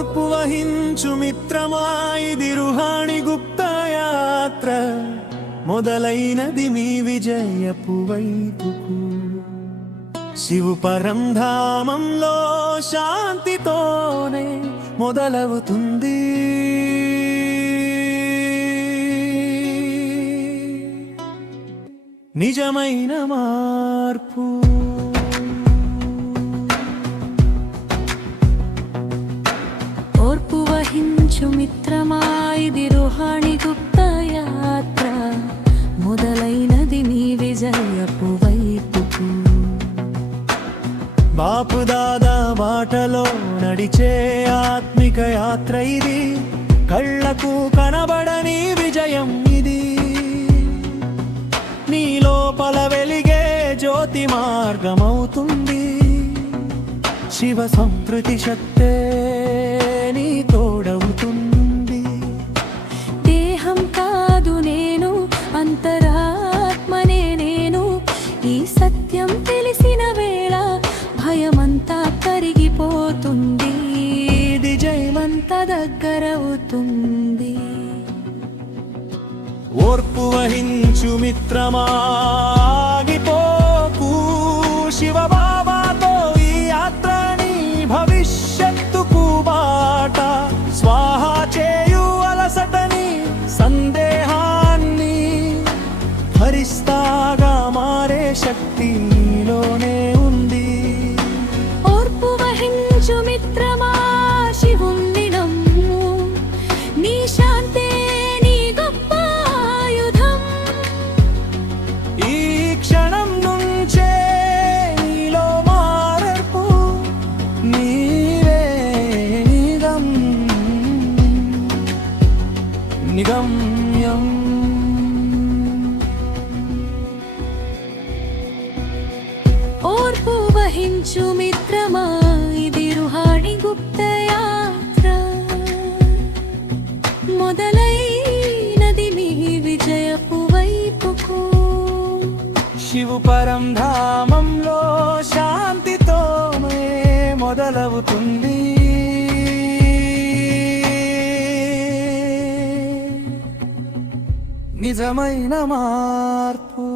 ఓర్పు వహించు మిత్రమా ఇది రుహాణి గుప్త యాత్ర. మొదలైనది మీ విజయపు వైపుకు. శివు పరంధామంలో శాంతితోనే మొదలవుతుంది. నిజమైన మార్పు. వహించు మిత్రమా ఇది రుహాణి గుప్త యాత్ర మొదలైనది నీ విజయపు వైపుకు బాపు దాదా బాటలో నడిచే ఆత్మిక యాత్ర ఇది. కళ్ళకు కనబడని విజయం ఇది. నీ లోపల వెలిగే జ్యోతి మార్గమవుతుంది. శివ సంతృతి శక్తే దగ్గరవుతుంది ఓర్పు వహించు మిత్రమాగిపోకు శివబాబాతో ఈ యాత్ర నీ భవిష్యత్తుకు బాట. స్వాహ చేయు అలసటని సందేహాన్ని హరిస్తాగా మారే శక్తి నీలోనే. నిగమ్యం. ఓర్పు వహించు మిత్రమా ఇది రుహాణి గుప్త యాత్ర. మొదలైనది మీ విజయపు వైపుకు. శివు పరం ధామంలో శాంతితోనే మొదలవుతుంది నిజమైన మార్పు.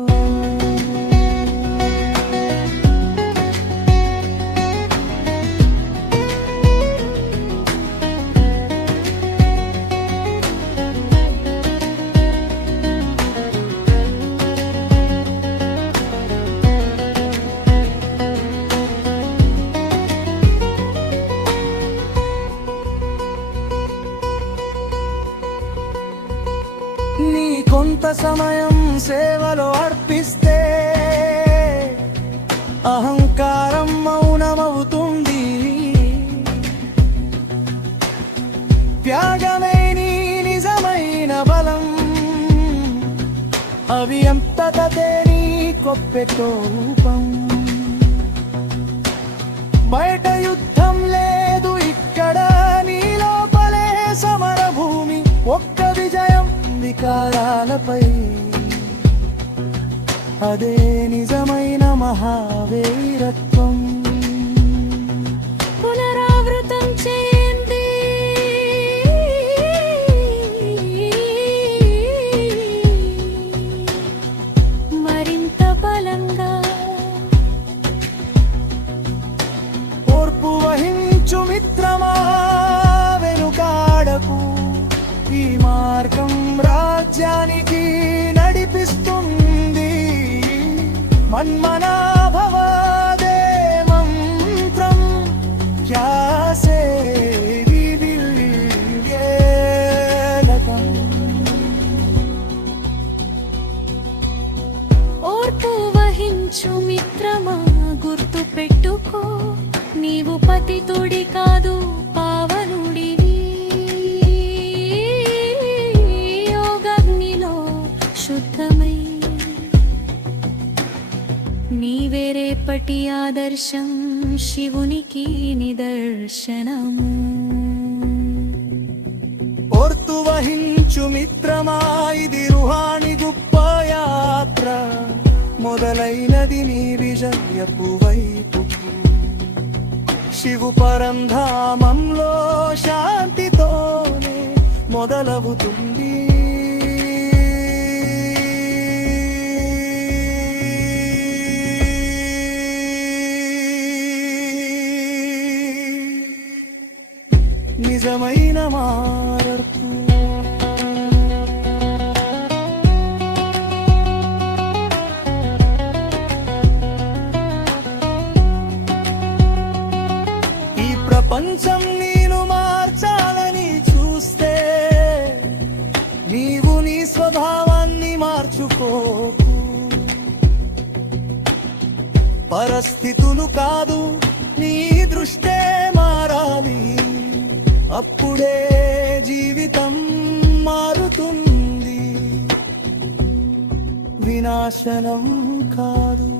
నీ కొంత సమయం సేవలో అర్పిస్తే అహంకారం మౌనమవుతుంది. త్యాగమే నీ నిజమైన బలం. అవి ఎంత నీ కొప్పెతో రూపం. బయట యుద్ధం లేదు ఇక్కడ నీ లోపలే సమ వికారాలపై అదే నిజమైన మహావీరత్వం. పునరావృతం చేయండి. మరింత బలంగా ఓర్పు వహించు మిత్రమా వెనుకాడకు ఈ మార్గం రాజ్యానికి నడిపిస్తుంది మన్మనా నీవే ఆదర్శం శివునికి నిదర్శనము. ఓర్తు వహించు మిత్రమా ఇది రుహాణి గొప్ప యాత్ర. మొదలైనది నీ విజయపు వైపు. శివు పరంధామంలో శాంతితోనే మొదలవుతుంది పరిస్థితులు కాదు నీ దృష్టే మారాలి. అప్పుడే జీవితం మారుతుంది. వినాశనం కాదు.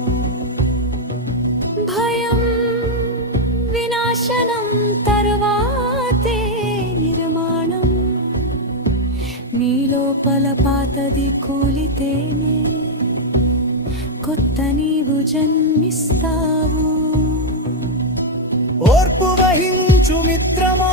భయం వినాశనం తర్వాతే నిర్మాణం. నీ లోపల పాతది కూలితేనే కొత్త నీవు జన్మిస్తావు. ఓర్పు వహించు మిత్రమా?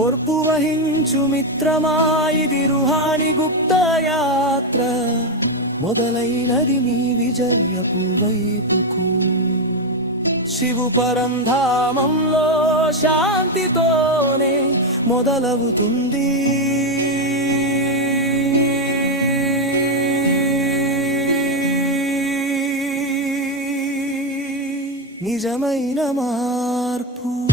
ఓర్పు వహించు మిత్రమా ఇది రుహాని గుప్త యాత్ర. మొదలైనది మీ విజయపు వైపుకు. శివు పరంధామంలో శాంతితోనే మొదలవుతుంది. నిజమైన మార్పు.